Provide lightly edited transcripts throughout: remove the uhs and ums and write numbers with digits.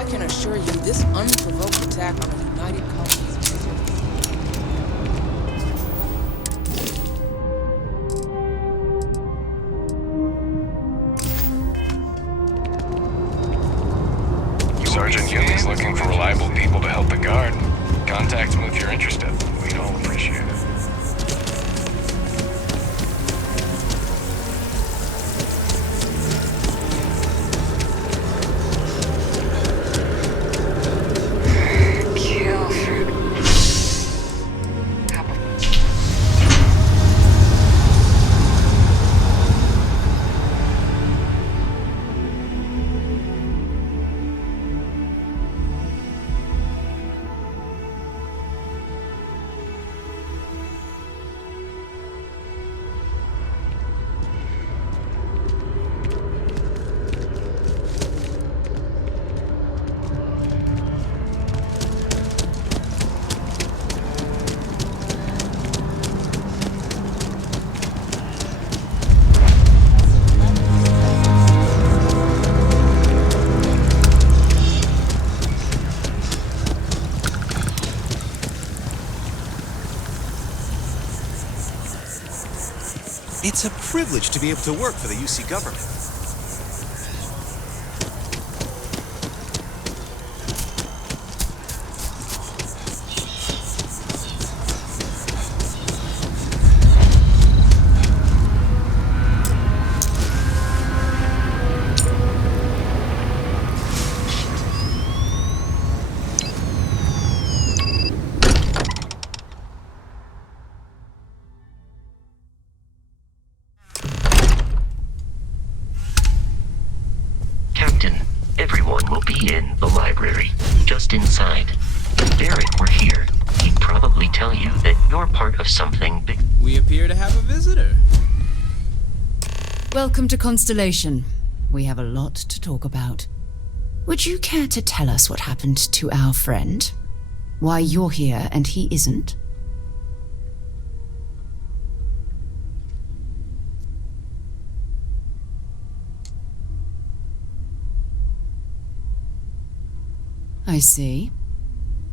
I can assure you this unprovoked attack on a united colony is Sergeant Yun is looking for reliable people to help the guard. Contact him if you're interested. We'd all appreciate it. It's a privilege to be able to work for the UC government. Everyone will be in the library, just inside. If Barrett were here, he'd probably tell you that you're part of something big. We appear to have a visitor. Welcome to Constellation. We have a lot to talk about. Would you care to tell us what happened to our friend? Why you're here and he isn't? I see.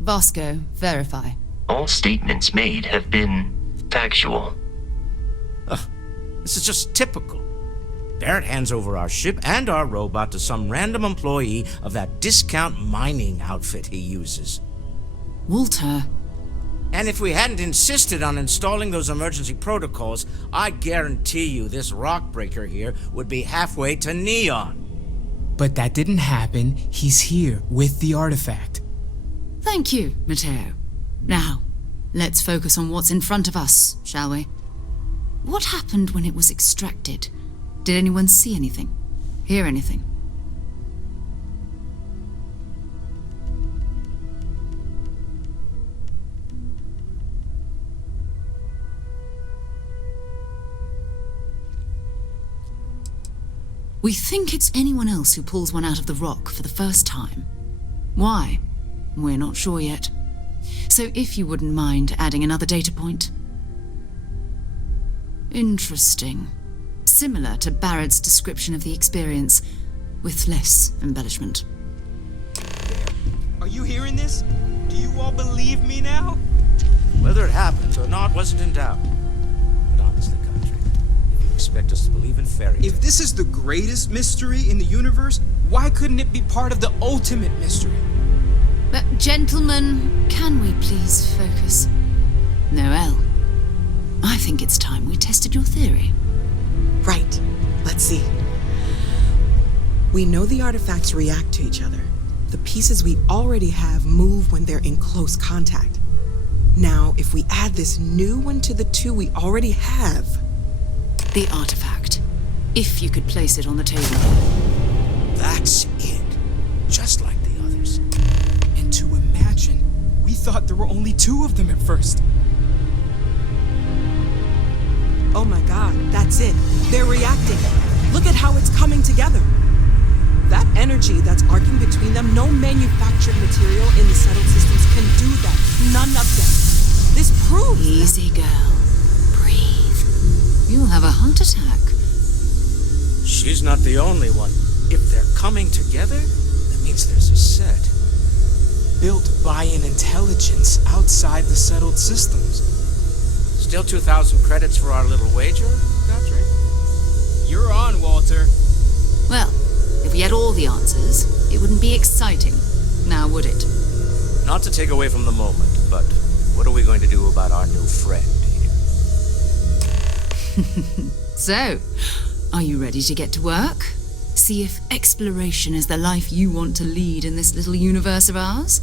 Vasco, verify. All statements made have been factual. This is just typical. Barrett hands over our ship and our robot to some random employee of that discount mining outfit he uses. Walter. And if we hadn't insisted on installing those emergency protocols, I guarantee you this rock breaker here would be halfway to Neon. But that didn't happen. He's here with the artifact. Thank you, Matteo. Now, let's focus on what's in front of us, shall we? What happened when it was extracted? Did anyone see anything? Hear anything? We think it's anyone else who pulls one out of the rock for the first time. Why? We're not sure yet. So if you wouldn't mind adding another data point. Interesting. Similar to Barrett's description of the experience, with less embellishment. Are you hearing this? Do you all believe me now? Whether it happened or not wasn't in doubt. But honestly, Country, if you expect us to believe in fairy tales... If this is the greatest mystery in the universe, why couldn't it be part of the ultimate mystery? But gentlemen, can we please focus? Noelle, I think it's time we tested your theory. Right. Let's see. We know the artifacts react to each other. The pieces we already have move when they're in close contact. Now, if we add this new one to the two we already have... The artifact. If you could place it on the table. That's it. Just like the others. And to imagine, we thought there were only two of them at first. Oh my god, that's it. They're reacting. Look at how it's coming together. That energy that's arcing between them, no manufactured material in the settled systems can do that. None of them. This proves... Easy, girl. Breathe. You'll have a heart attack. She's not the only one. If they're coming together, that means there's a said. Built by an intelligence outside the settled systems. Still 2,000 credits for our little wager, Godfrey? You're on, Walter. Well, if we had all the answers, it wouldn't be exciting, now would it? Not to take away from the moment, but what are we going to do about our new friend here? So, are you ready to get to work? See if exploration is the life you want to lead in this little universe of ours?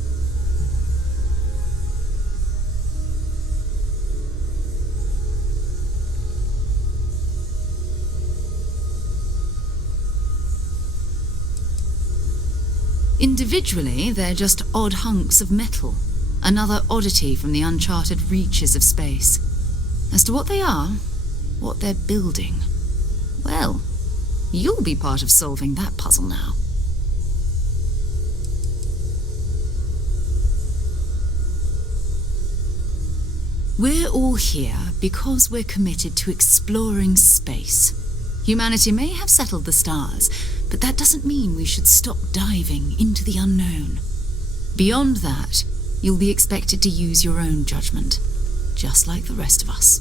Individually, they're just odd hunks of metal, another oddity from the uncharted reaches of space. As to what they are, what they're building, well, you'll be part of solving that puzzle now. We're all here because we're committed to exploring space. Humanity may have settled the stars, but that doesn't mean we should stop diving into the unknown. Beyond that, you'll be expected to use your own judgment, just like the rest of us.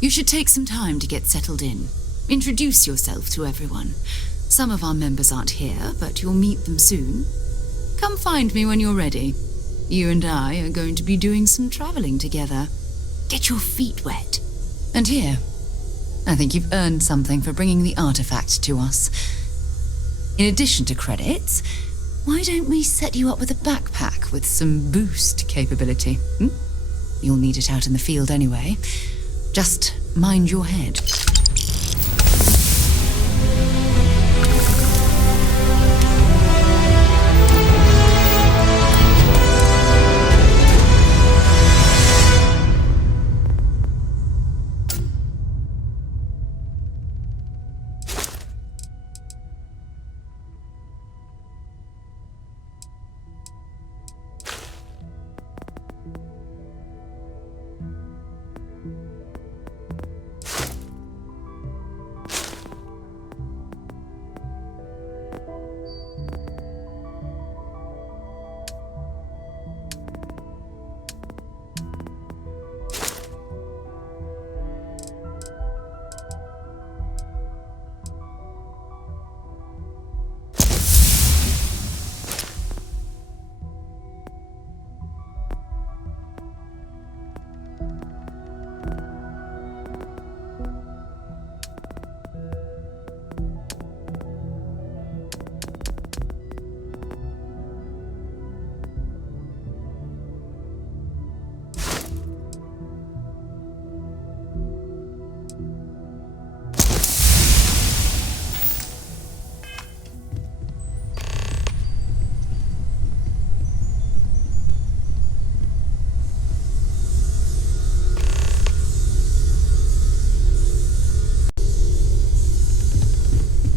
You should take some time to get settled in. Introduce yourself to everyone. Some of our members aren't here, but you'll meet them soon. Come find me when you're ready. You and I are going to be doing some traveling together. Get your feet wet. And here, I think you've earned something for bringing the artifact to us. In addition to credits, why don't we set you up with a backpack with some boost capability? You'll need it out in the field anyway. Just mind your head.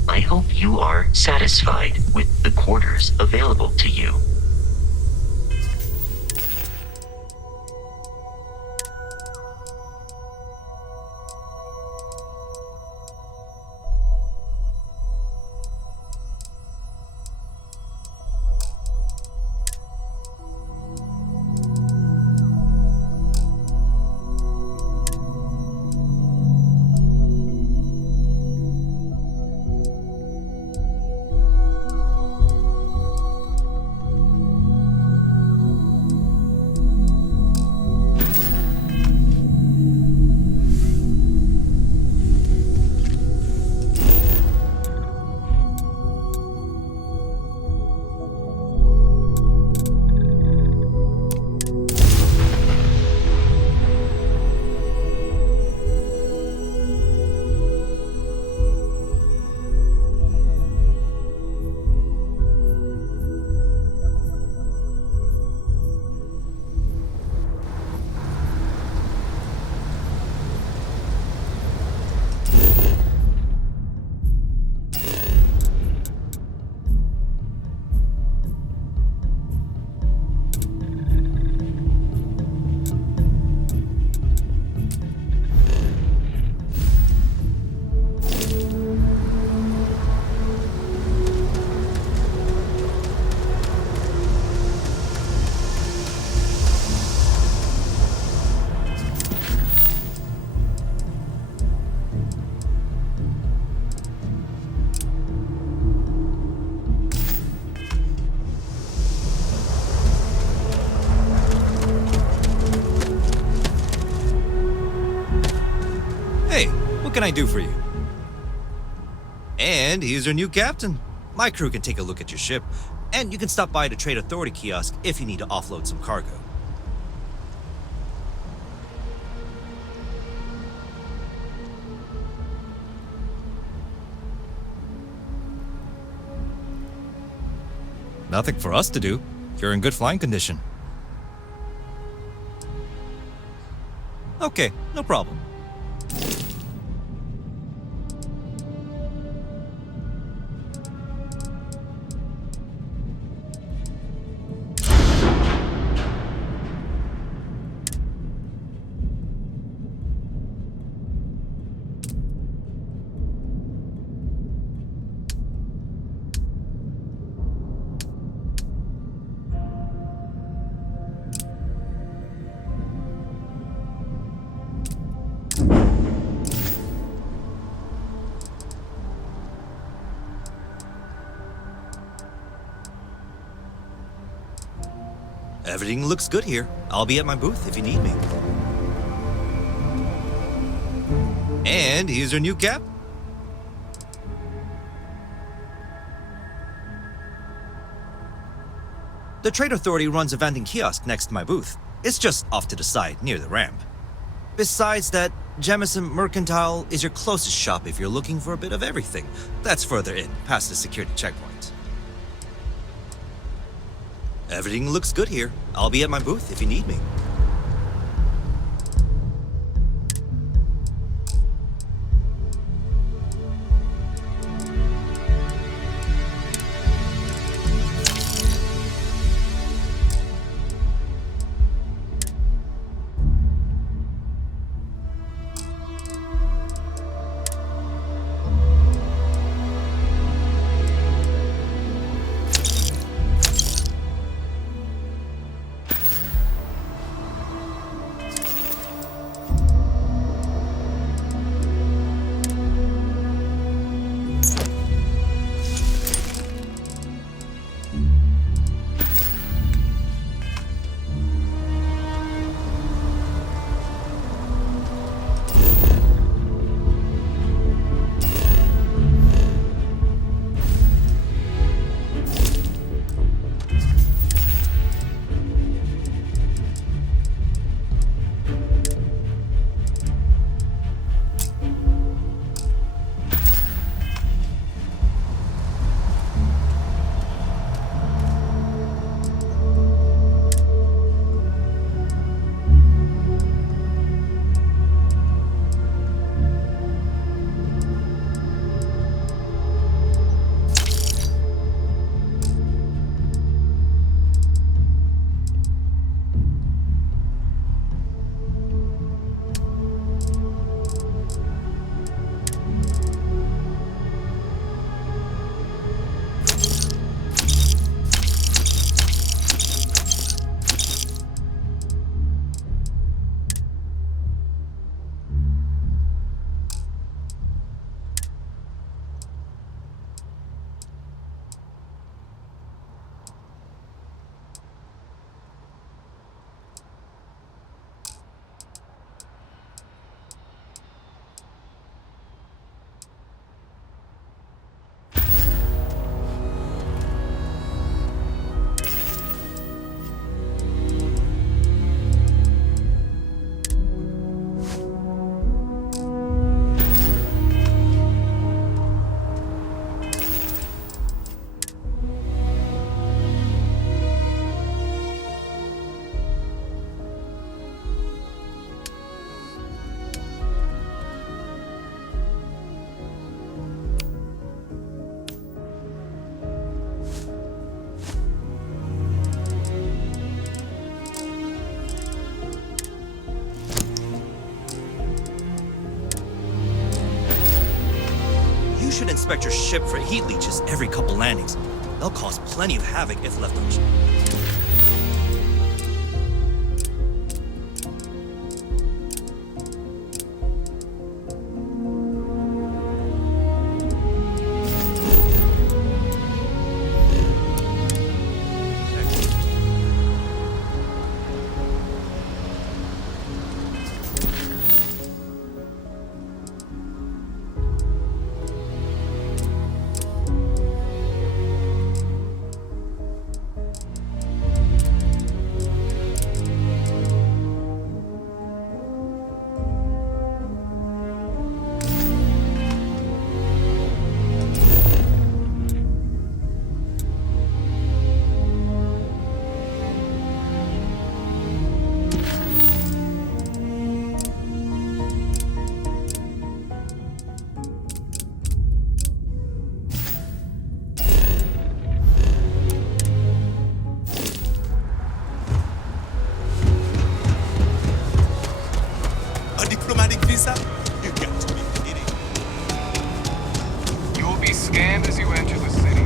I hope you are satisfied with the quarters available to you. can I do for you? And here's your new captain. My crew can take a look at your ship, and you can stop by the Trade Authority kiosk if you need to offload some cargo. Nothing for us to do. You're in good flying condition. Okay, no problem. Everything looks good here. I'll be at my booth if you need me. And here's your new cap. The Trade Authority runs a vending kiosk next to my booth. It's just off to the side, near the ramp. Besides that, Jemison Mercantile is your closest shop if you're looking for a bit of everything. That's further in, past the security checkpoint. Everything looks good here. I'll be at my booth if you need me. You should inspect your ship for heat leeches every couple landings. They'll cause plenty of havoc if left unchecked. scanned as you enter the city.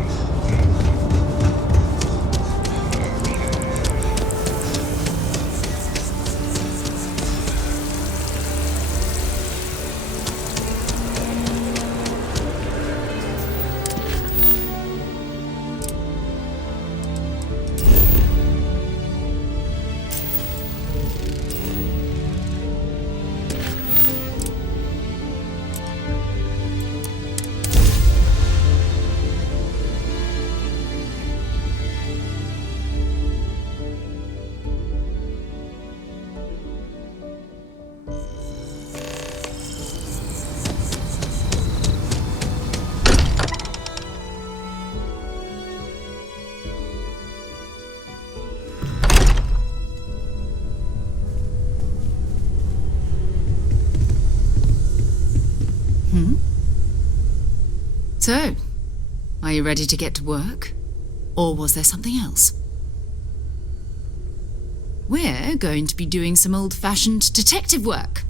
So, are you ready to get to work? Or was there something else? We're going to be doing some old-fashioned detective work.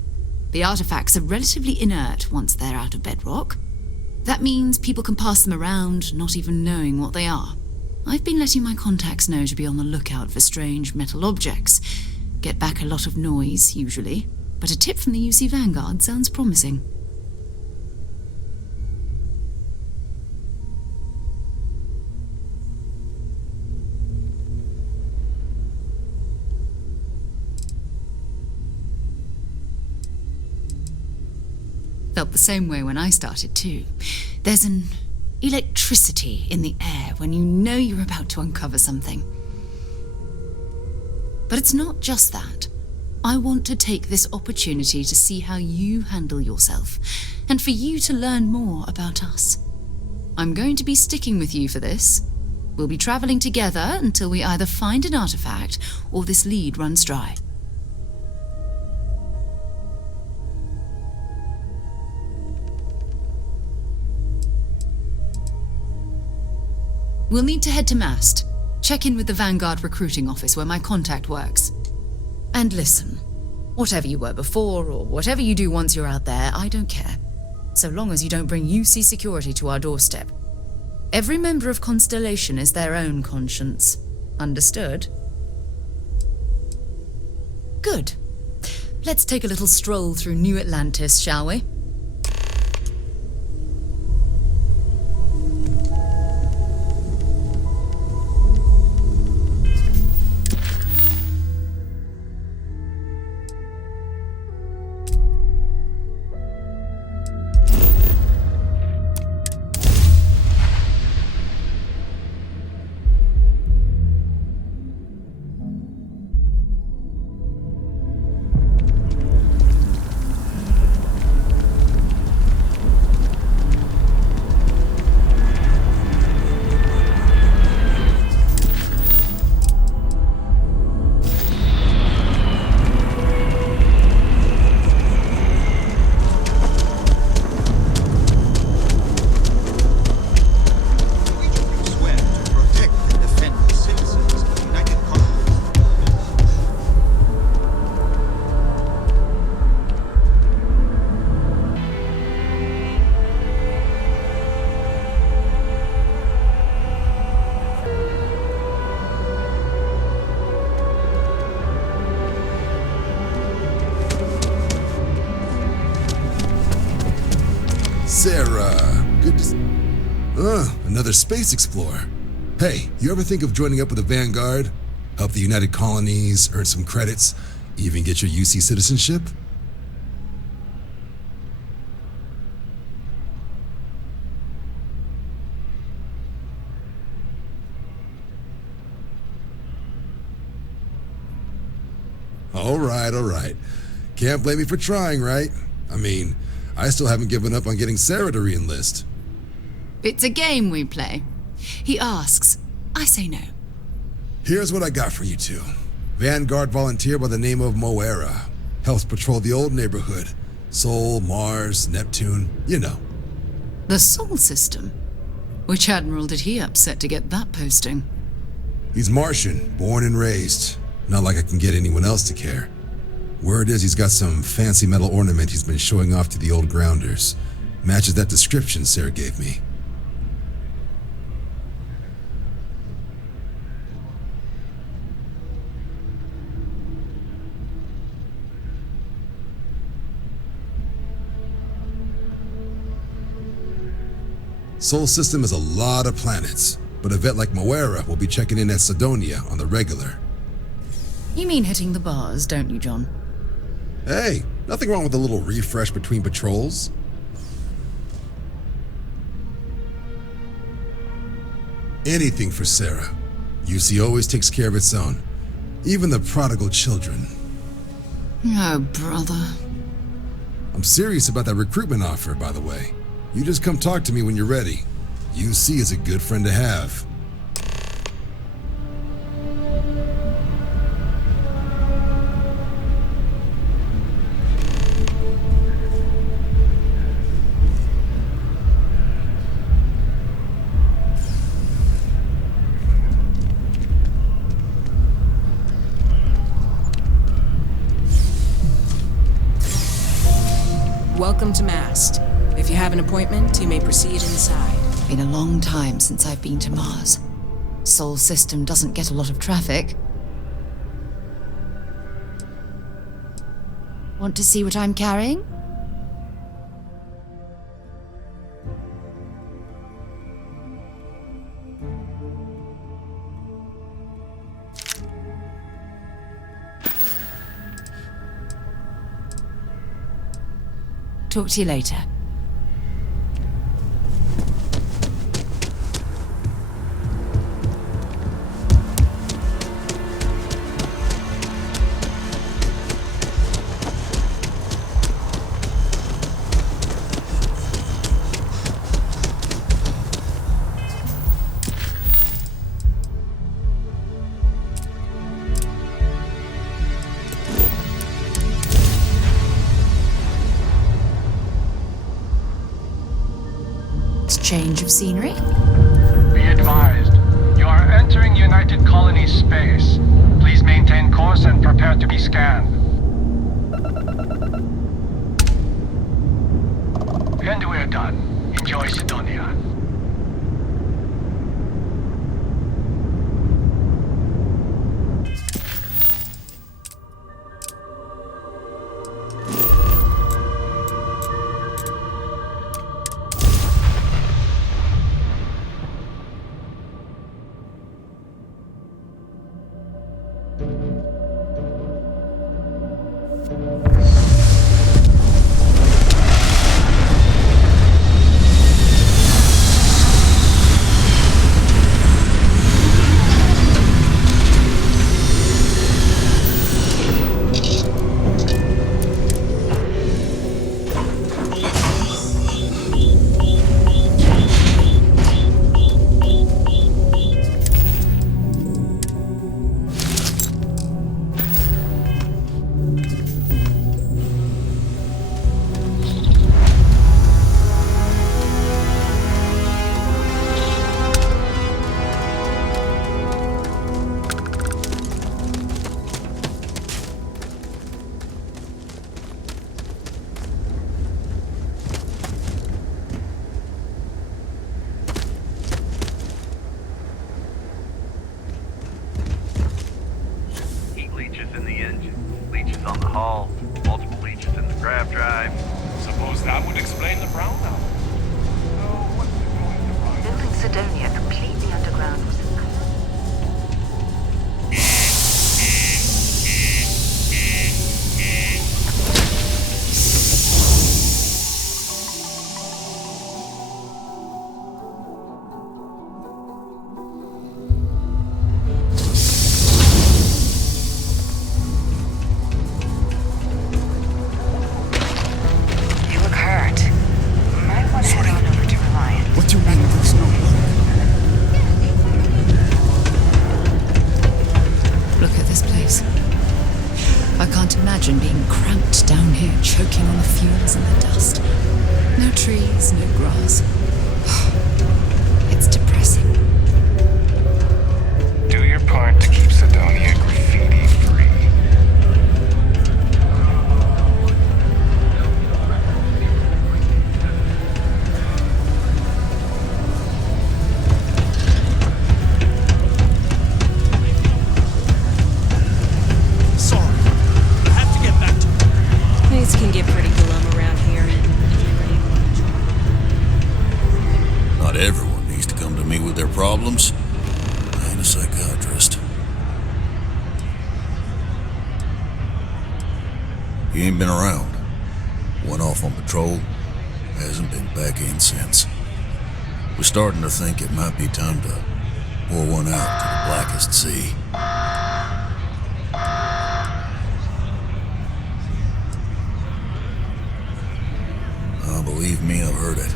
The artifacts are relatively inert once they're out of bedrock. That means people can pass them around, not even knowing what they are. I've been letting my contacts know to be on the lookout for strange metal objects. Get back a lot of noise, usually, but a tip from the UC Vanguard sounds promising. Felt the same way when I started too. There's an electricity in the air when you know you're about to uncover something. But it's not just that. I want to take this opportunity to see how you handle yourself, and for you to learn more about us. I'm going to be sticking with you for this. We'll be traveling together until we either find an artifact or this lead runs dry. We'll need to head to Mast. Check in with the Vanguard recruiting office where my contact works. And listen, whatever you were before or whatever you do once you're out there, I don't care. So long as you don't bring UC security to our doorstep. Every member of Constellation is their own conscience. Understood? Good. Let's take a little stroll through New Atlantis, shall we? Sarah, good to... another space explorer. Hey, you ever think of joining up with the Vanguard? Help the United Colonies, earn some credits, even get your UC citizenship? All right. Can't blame me for trying, right? I mean, I still haven't given up on getting Sarah to re-enlist. It's a game we play. He asks, I say no. Here's what I got for you two. Vanguard volunteer by the name of Moera. Helps patrol the old neighborhood. Sol, Mars, Neptune, you know. The Sol system? Which admiral did he upset to get that posting? He's Martian, born and raised. Not like I can get anyone else to care. Word is he's got some fancy metal ornament he's been showing off to the old grounders. Matches that description Sarah gave me. Sol system is a lot of planets, but a vet like Moera will be checking in at Sidonia on the regular. You mean hitting the bars, don't you, John? Hey, nothing wrong with a little refresh between patrols. Anything for Sarah. UC always takes care of its own. Even the prodigal children. Oh, brother. I'm serious about that recruitment offer, by the way. You just come talk to me when you're ready. UC is a good friend to have. Welcome to Mast. If you have an appointment, you may proceed inside. Been a long time since I've been to Mars. Sol system doesn't get a lot of traffic. Want to see what I'm carrying? Talk to you later. Change of scenery? Be advised, you are entering United Colonies space. Please maintain course and prepare to be scanned. And we're done. Enjoy Sidonia. Things can get pretty glum around Not everyone needs to come to me with their problems. I ain't a psychiatrist. He ain't been around. Went off on patrol. Hasn't been back in since. We're starting to think it might be time to pour one out to the blackest sea. Believe me, I've heard it.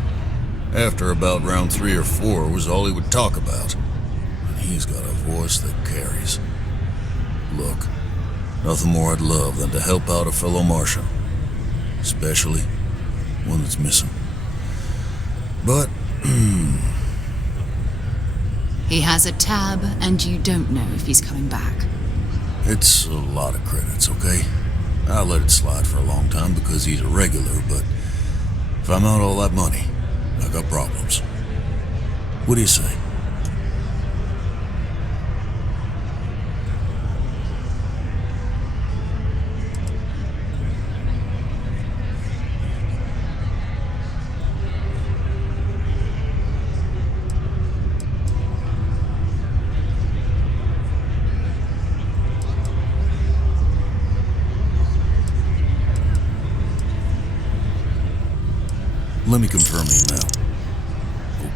After about round 3 or 4 was all he would talk about. And he's got a voice that carries. Look, nothing more I'd love than to help out a fellow Martian. Especially one that's missing. But, He has a tab, and you don't know if he's coming back. it's a lot of credits, okay? I let it slide for a long time because he's a regular, but if I'm out all that money, I got problems. What do you say? Let me confirm email.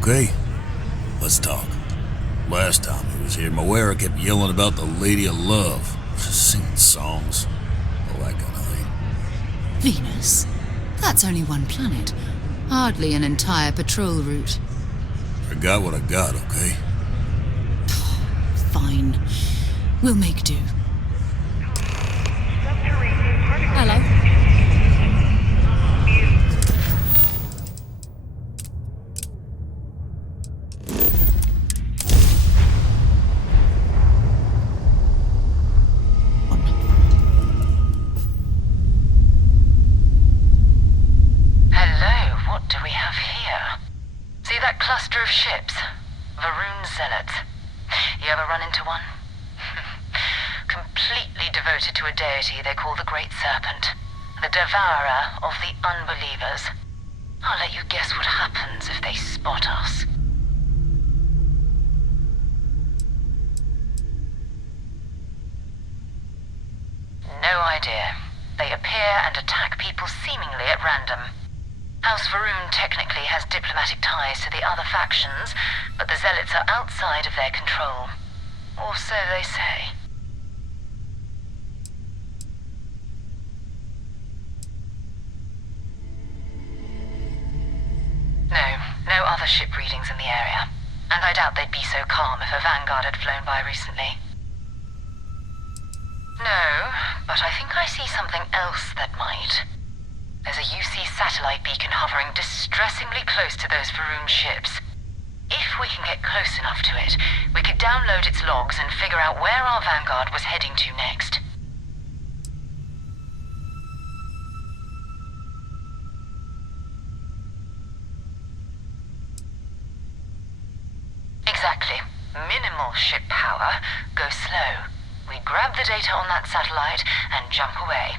Okay, let's talk. Last time he was here, Moira kept yelling about the Lady of Love, singing songs, all that kind of thing. Venus? That's only one planet. Hardly an entire patrol route. I got what I got, okay? Fine. We'll make do. Hello. Ships. Varun zealots. You ever run into one? Completely devoted to a deity they call the Great Serpent. The devourer of the unbelievers. I'll let you guess what happens if they spot us. No idea. They appear and attack people seemingly at random. House Varun technically has diplomatic ties to the other factions, but the Zealots are outside of their control. Or so they say. No other ship readings in the area. And I doubt they'd be so calm if a Vanguard had flown by recently. No, but I think I see something else that might. There's a UC satellite beacon hovering distressingly close to those Varun ships. If we can get close enough to it, we could download its logs and figure out where our Vanguard was heading to next. Exactly. Minimal ship power. Go slow. We grab the data on that satellite and jump away.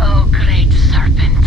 Oh, great serpent.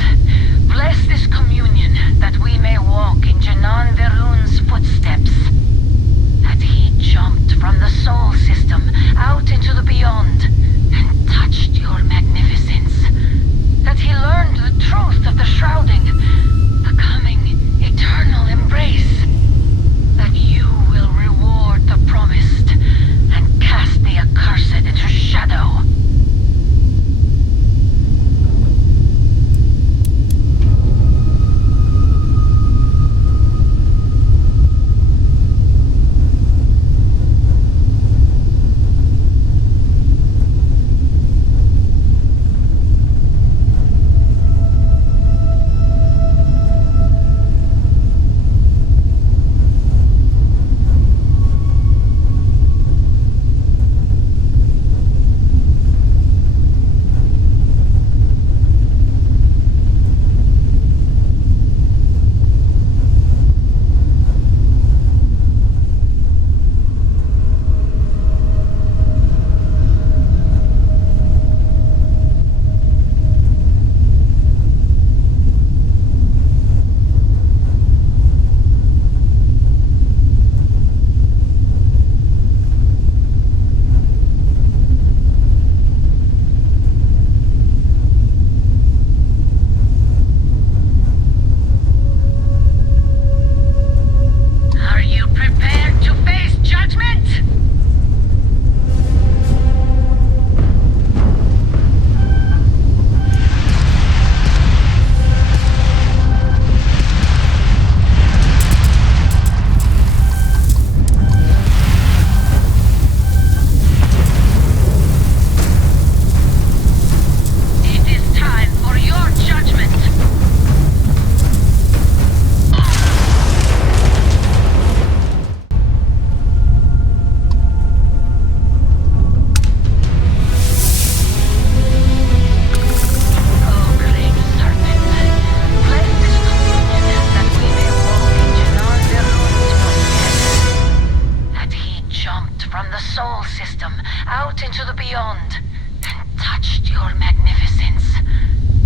Sol system, out into the beyond, and touched your magnificence.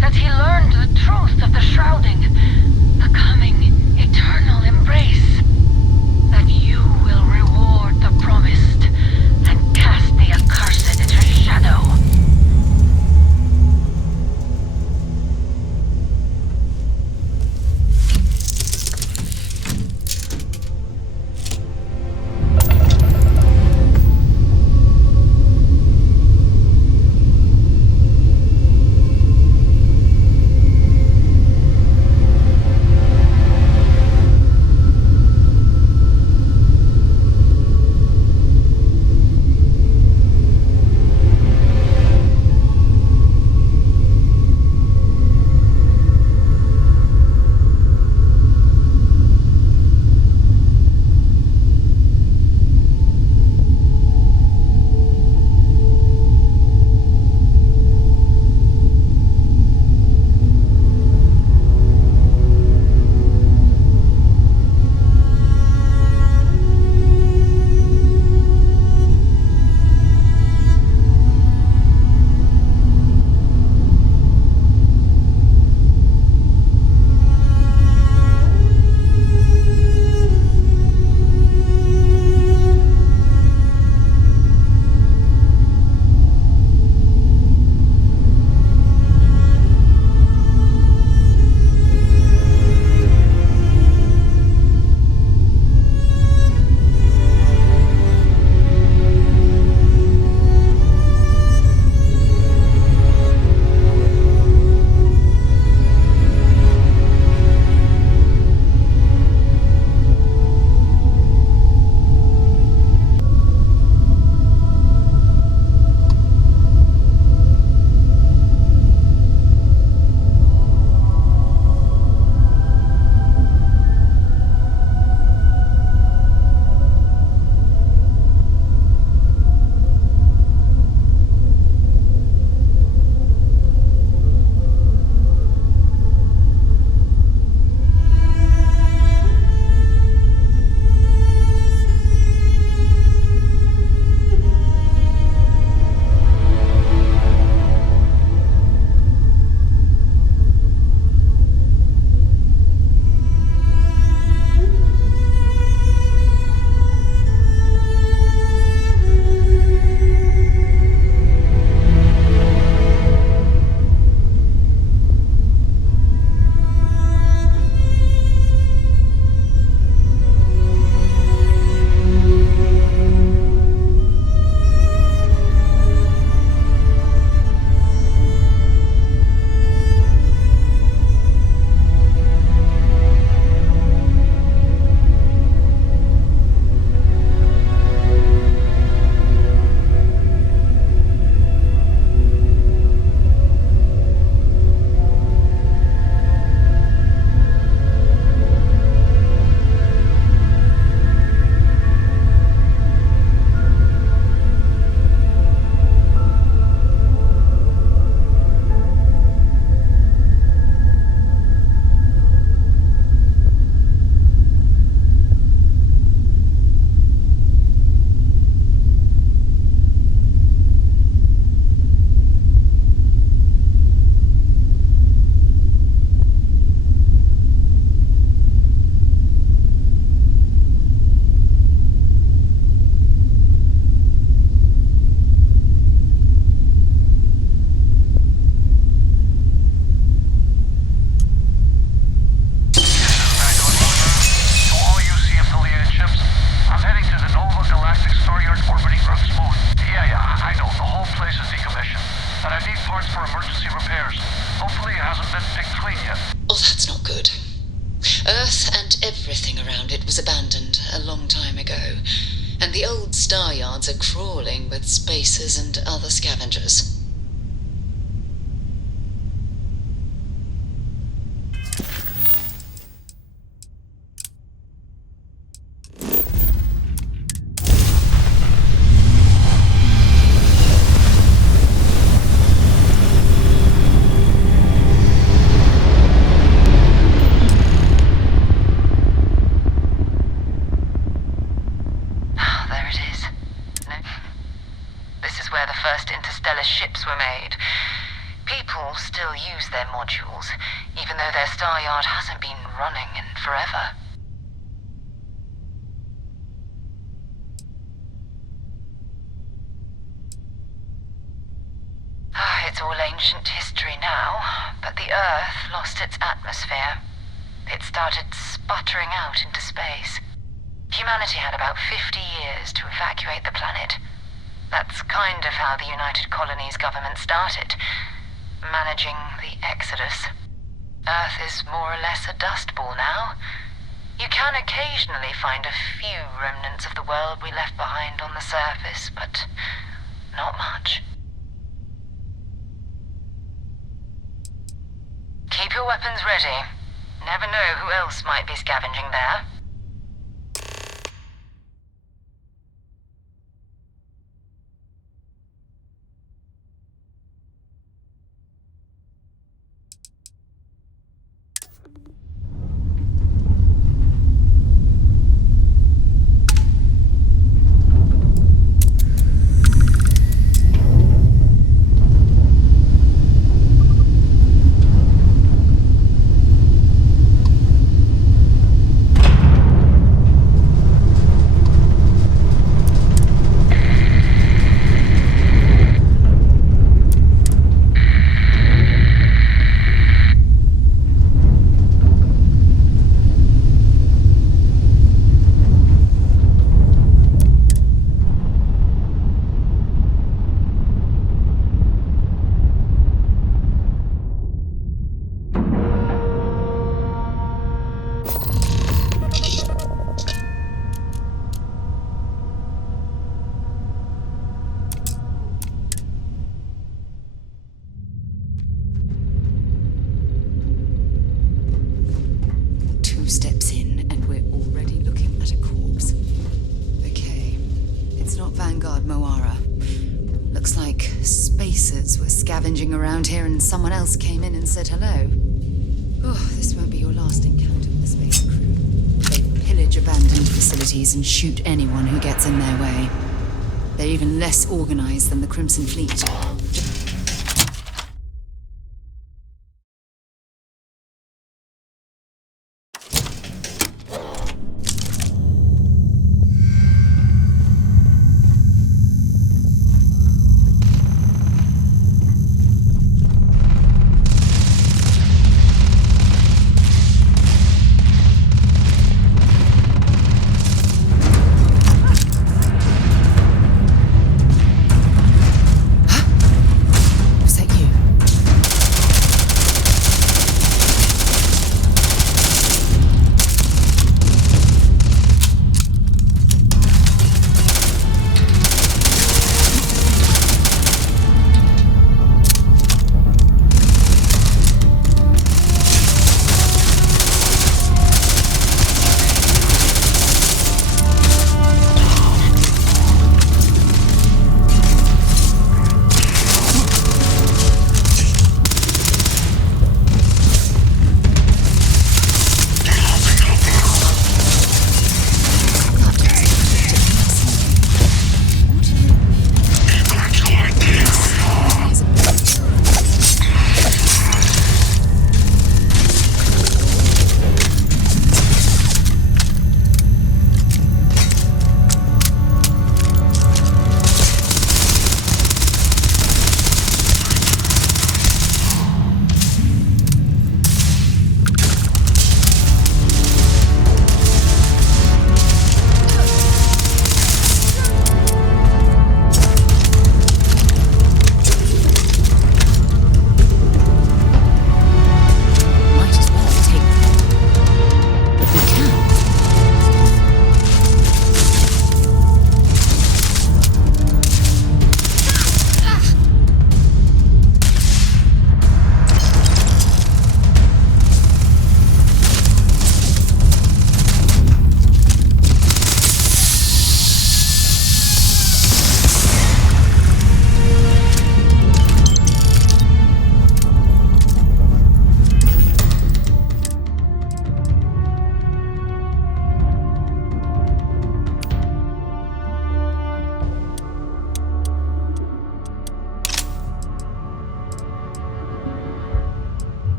That he learned the truth of the shrouding, the coming eternal embrace. That you will reward the promised and cast the accursed into shadow. Earth and everything around it was abandoned a long time ago, and the old star yards are crawling with spacers and other scavengers. where the first interstellar ships were made. People still use their modules, even though their star yard hasn't been running in forever. It's all ancient history now, but the Earth lost its atmosphere. It started sputtering out into space. Humanity had about 50 years to evacuate the planet. That's kind of how the United Colonies government started, managing the exodus. Earth is more or less a dust ball now. You can occasionally find a few remnants of the world we left behind on the surface, but not much. Keep your weapons ready. Never know who else might be scavenging there. Steps in, and we're already looking at a corpse. Okay, it's not Vanguard Moara. Looks like spacers were scavenging around here and someone else came in and said hello. Oh, this won't be your last encounter with the space crew. They pillage abandoned facilities and shoot anyone who gets in their way. They're even less organized than the Crimson Fleet.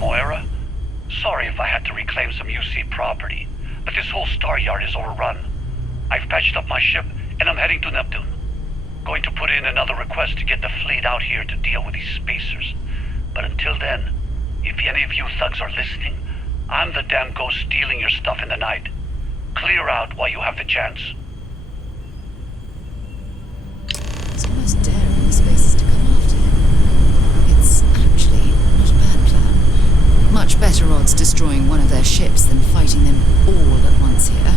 Moira. Sorry if I had to reclaim some UC property, but this whole star yard is overrun. I've patched up my ship, and I'm heading to Neptune. Going to put in another request to get the fleet out here to deal with these spacers. But until then, if any of you thugs are listening, I'm the damn ghost stealing your stuff in the night. Clear out while you have the chance. It's almost daring the spacers to come after him. It's actually not a bad plan. Much better odds destroying one of their ships than fighting them all at once here.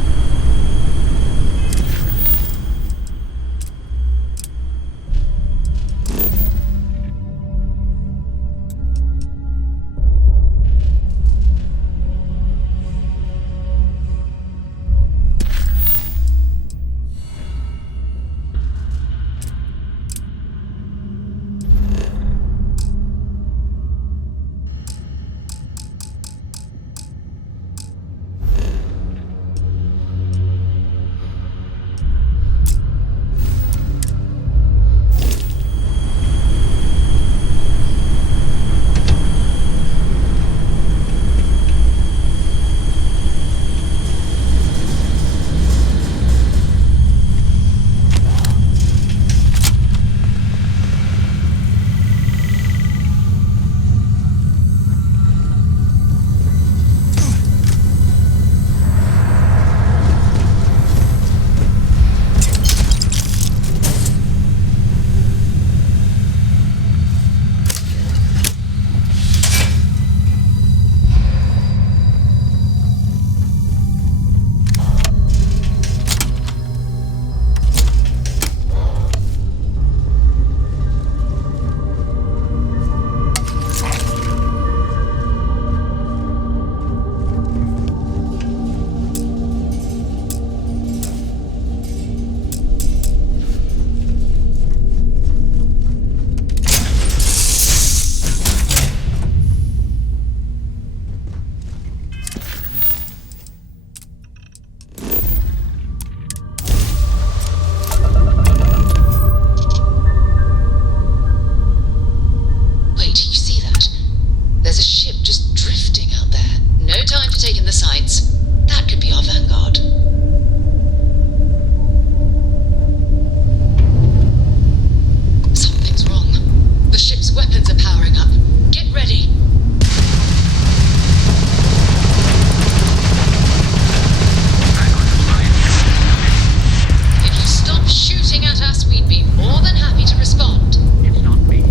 We'd be more than happy to respond. It's not me.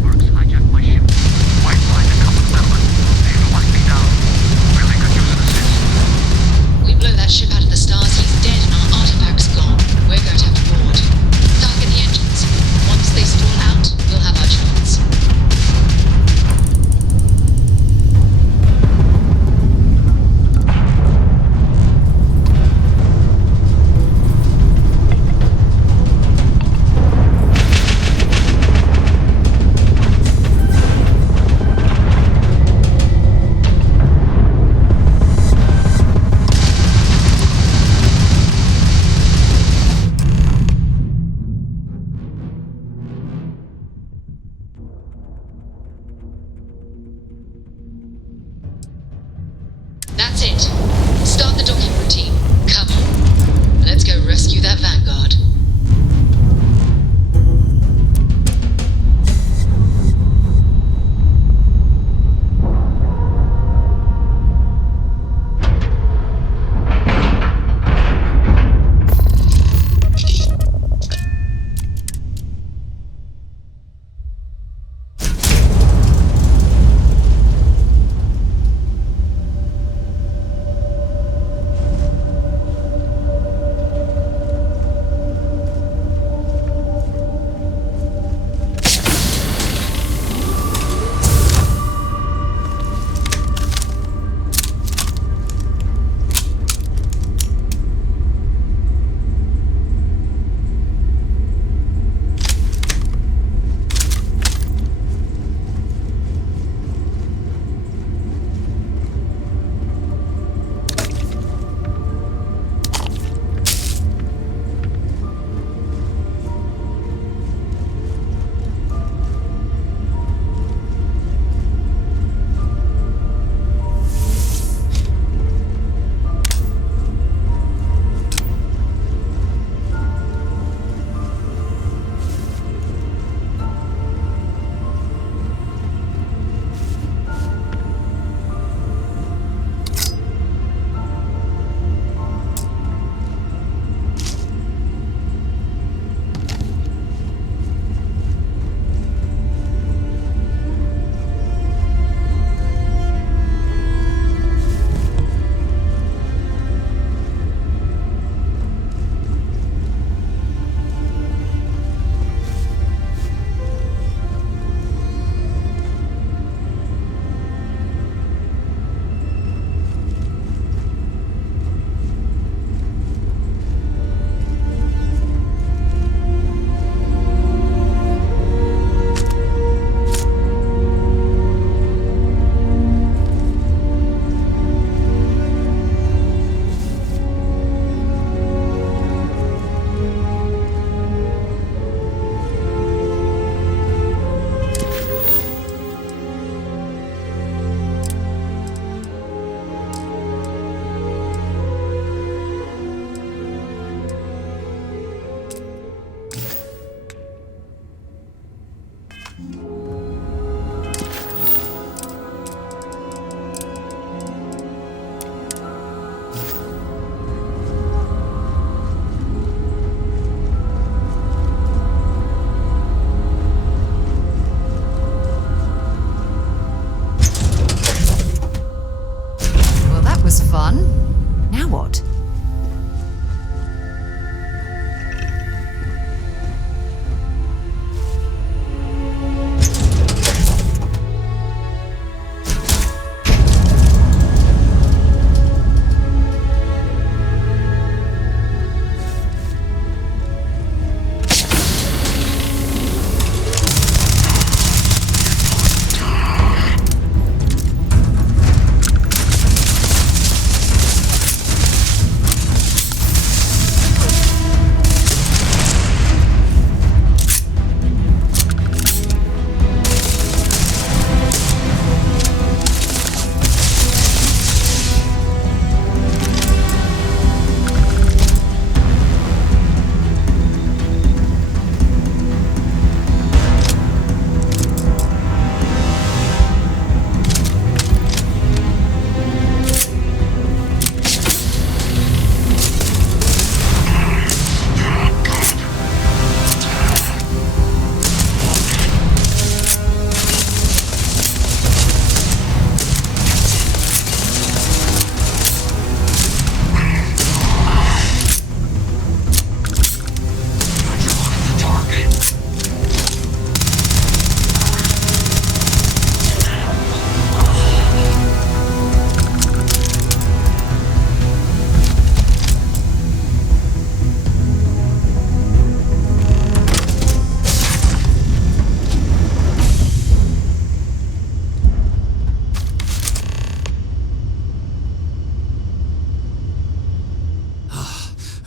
Mark's hijacked my ship.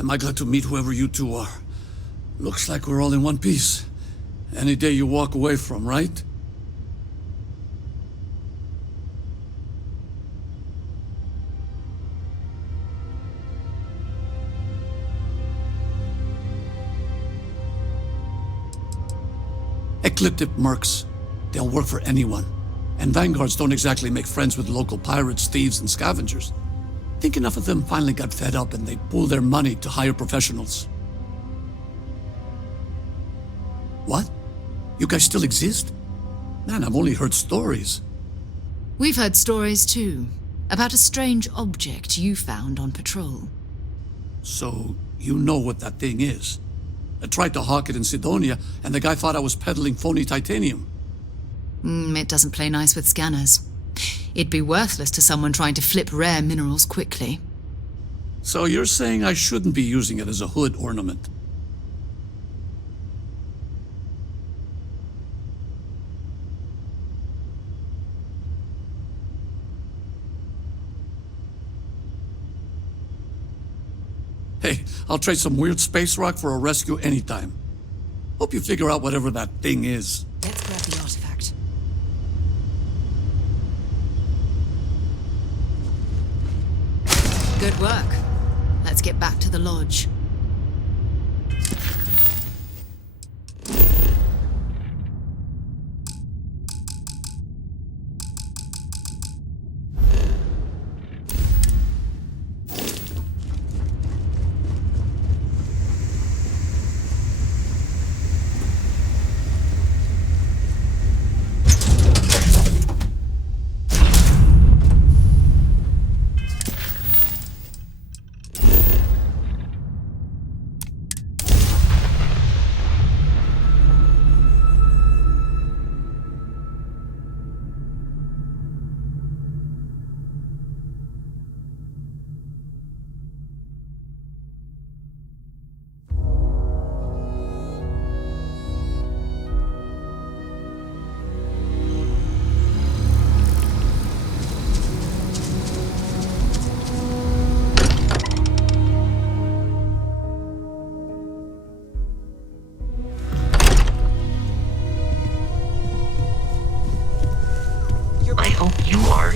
Am I glad to meet whoever you two are? Looks like we're all in one piece. Any day you walk away from, right? Ecliptic mercs. They'll work for anyone. And vanguards don't exactly make friends with local pirates, thieves, and scavengers. Think enough of them finally got fed up and they pool their money to hire professionals. What? You guys still exist? Man, I've only heard stories. We've heard stories too, about a strange object you found on patrol. So, you know what that thing is? I tried to hawk it in Sidonia, and the guy thought I was peddling phony titanium. It doesn't play nice with scanners. It'd be worthless to someone trying to flip rare minerals quickly. So you're saying I shouldn't be using it as a hood ornament? Hey, I'll trade some weird space rock for a rescue anytime. Hope you figure out whatever that thing is. Let's grab the artifact. Good work. Let's get back to the lodge.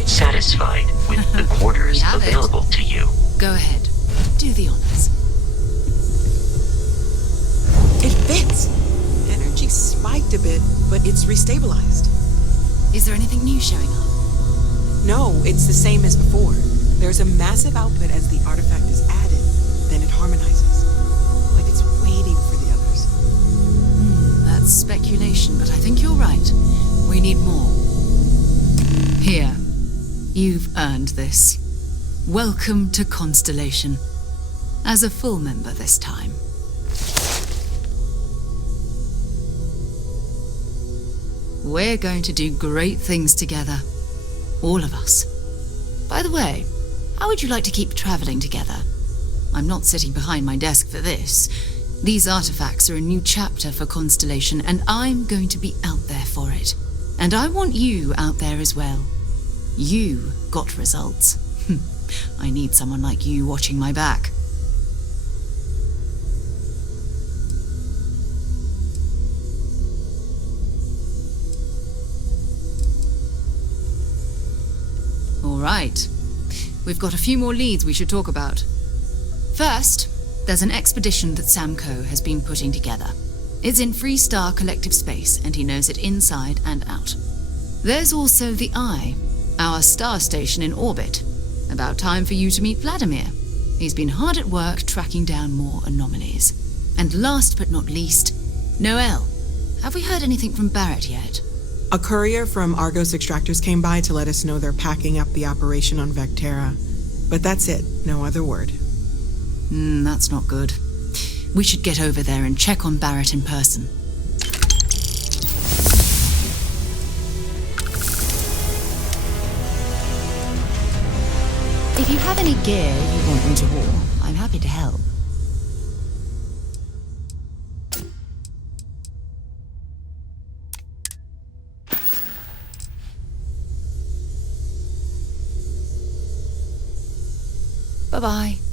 Satisfied with the quarters available to you. Go ahead. Do the honors. It fits. Energy spiked a bit, but it's restabilized. Is there anything new showing up? No, it's the same as before. There's a massive output as the artifact is added, then it harmonizes. Like it's waiting for the others. That's speculation, but I think you're right. We need more. Here. You've earned this. Welcome to Constellation. As a full member this time. We're going to do great things together. All of us. By the way, how would you like to keep traveling together? I'm not sitting behind my desk for this. These artifacts are a new chapter for Constellation, and I'm going to be out there for it. And I want you out there as well. You got results. I need someone like you watching my back. All right. We've got a few more leads we should talk about. First, there's an expedition that Samco has been putting together. It's in Freestar Collective Space, and he knows it inside and out. There's also the Eye, our star station in orbit. About time for you to meet Vladimir. He's been hard at work tracking down more anomalies. And last but not least, Noel. Have we heard anything from Barrett yet? A courier from Argos Extractors came by to let us know they're packing up the operation on Vectera. But that's it, no other word. That's not good. We should get over there and check on Barrett in person. If you have any gear you want me to war, I'm happy to help. Bye-bye.